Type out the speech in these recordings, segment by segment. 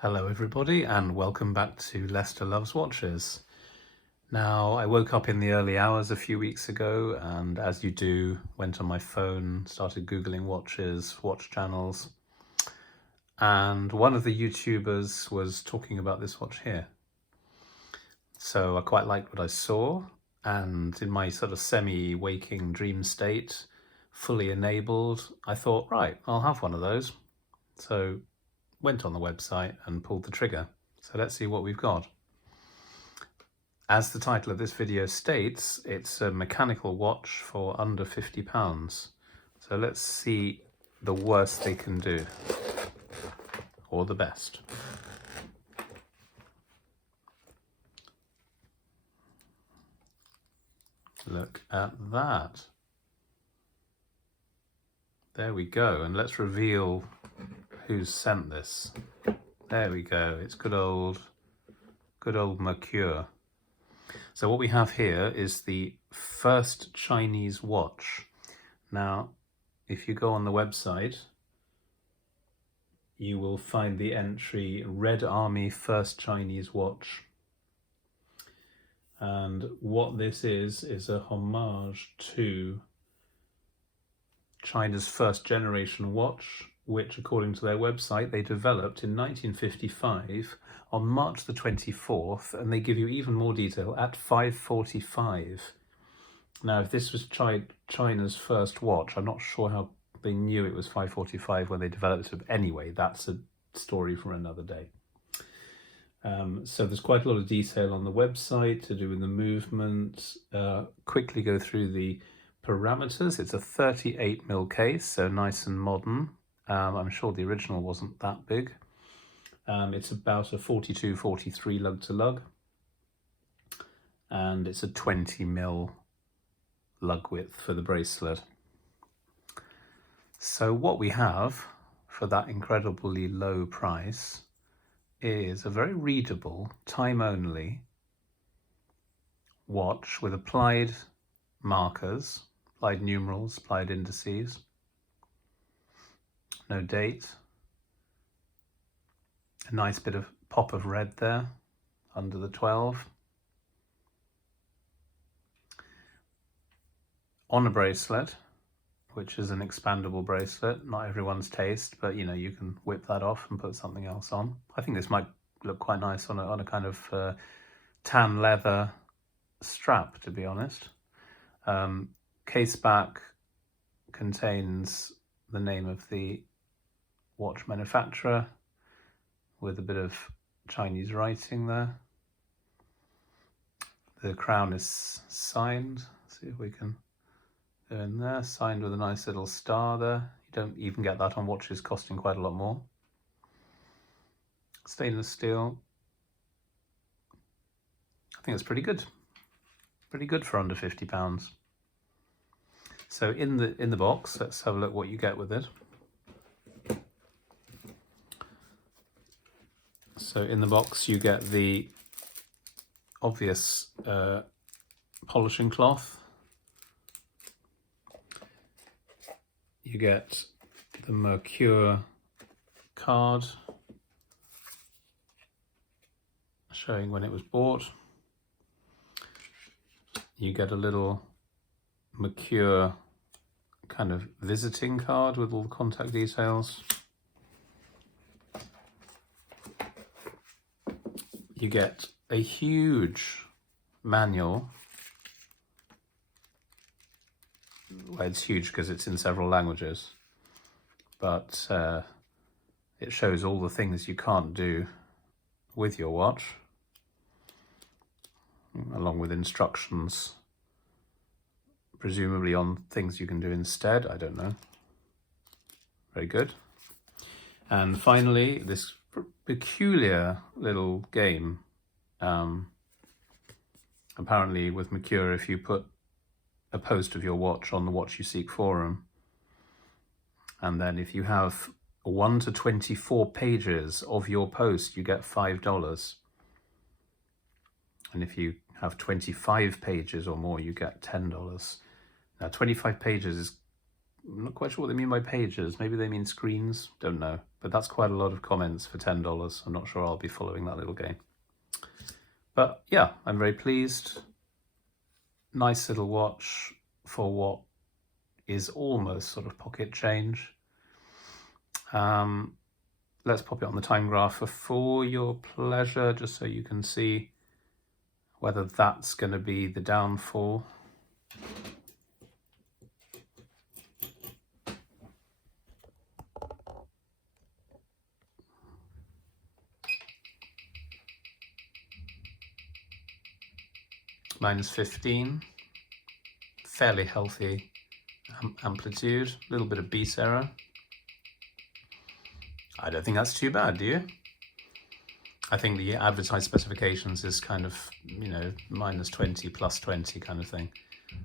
Hello everybody and welcome back to Lester Loves Watches. Now, I woke up in the early hours a few weeks ago and as you do, went on my phone, started Googling watches, watch channels, and one of the YouTubers was talking about this watch here. So I quite liked what I saw, and in my sort of semi-waking dream state, fully enabled, I thought, right, I'll have one of those. So went on the website and pulled the trigger. So let's see what we've got. As the title of this video states, it's a mechanical watch for under £50. So let's see the worst they can do, or the best. Look at that. There we go, and let's reveal who's sent this. There we go, it's good old Merkur. So what we have here is the first Chinese watch. Now, if you go on the website, you will find the entry Red Army First Chinese Watch. And what this is a homage to China's first generation watch, which according to their website, they developed in 1955 on March the 24th, and they give you even more detail at 5:45. Now, if this was China's first watch, I'm not sure how they knew it was 5:45 when they developed it. Anyway, that's a story for another day. So there's quite a lot of detail on the website to do with the movement. Quickly go through the parameters. It's a 38mm case, so nice and modern. I'm sure the original wasn't that big. It's about a 42-43 lug to lug, and it's a 20mm lug width for the bracelet. So what we have for that incredibly low price is a very readable, time-only watch with applied markers, applied numerals, applied indices, no date, a nice bit of pop of red there under the 12. On a bracelet, which is an expandable bracelet, not everyone's taste, but you know, you can whip that off and put something else on. I think this might look quite nice on a kind of tan leather strap, to be honest. Case back contains the name of the watch manufacturer with a bit of Chinese writing there. The crown is signed. Let's see if we can go in there. Signed with a nice little star there. You don't even get that on watches costing quite a lot more. Stainless steel. I think it's pretty good. Pretty good for under £50. So in the box, let's have a look what you get with it. So in the box you get the obvious polishing cloth. You get the Merkur card showing when it was bought. You get a little Merkur kind of visiting card with all the contact details. You get a huge manual. Well, it's huge because it's in several languages, but it shows all the things you can't do with your watch, along with instructions, presumably on things you can do instead. I don't know. Very good. And finally, this peculiar little game. Apparently with Merkur, if you put a post of your watch on the Watch You Seek forum, and then if you have 1 to 24 pages of your post, you get $5. And if you have 25 pages or more, you get $10. Now 25 pages is I'm not quite sure what they mean by pages. Maybe they mean screens, don't know. But that's quite a lot of comments for $10. I'm not sure I'll be following that little game. But yeah, I'm very pleased. Nice little watch for what is almost sort of pocket change. Let's pop it on the time graph for your pleasure, just so you can see whether that's going to be the downfall. -15, fairly healthy amplitude, a little bit of beat error. I don't think that's too bad, do you? I think the advertised specifications is kind of, you know, -20, +20 kind of thing.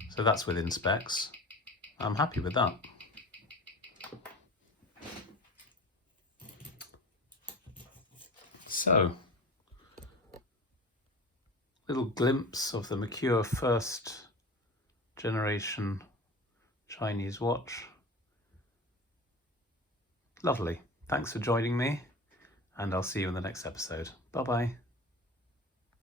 So that's within specs. I'm happy with that. So, little glimpse of the Merkur first generation Chinese watch. Lovely. Thanks for joining me, and I'll see you in the next episode. Bye-bye.